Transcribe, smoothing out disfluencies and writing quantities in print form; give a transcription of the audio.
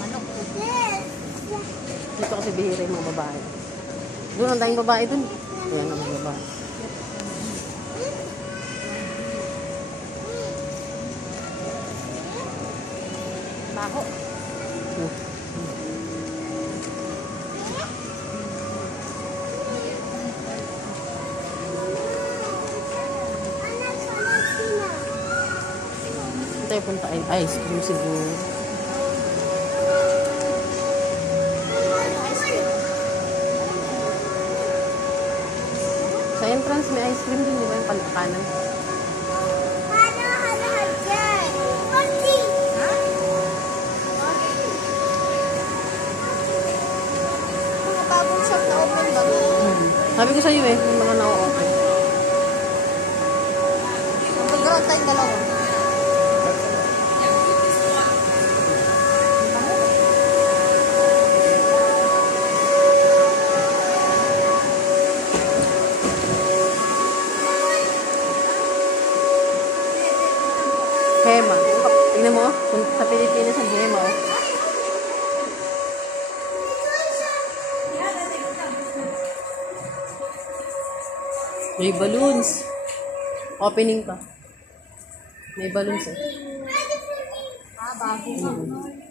Manok. Dito kasi bihira yung mga babae. Doon ang tayong babae dun. Ayan ang mga babae. Baho. Tayo punta ay ice cream siguro. Sa entrance may ice cream din, di ba yung kanan? Mga bagong shop na open ba? Sabi ko sa'yo yung mga na-open. Mag-ground tayong dalawa. Hema. Tingnan mo, sa Pilipinas ang Hema. May balloons. Opening pa. May balloons eh. Bago.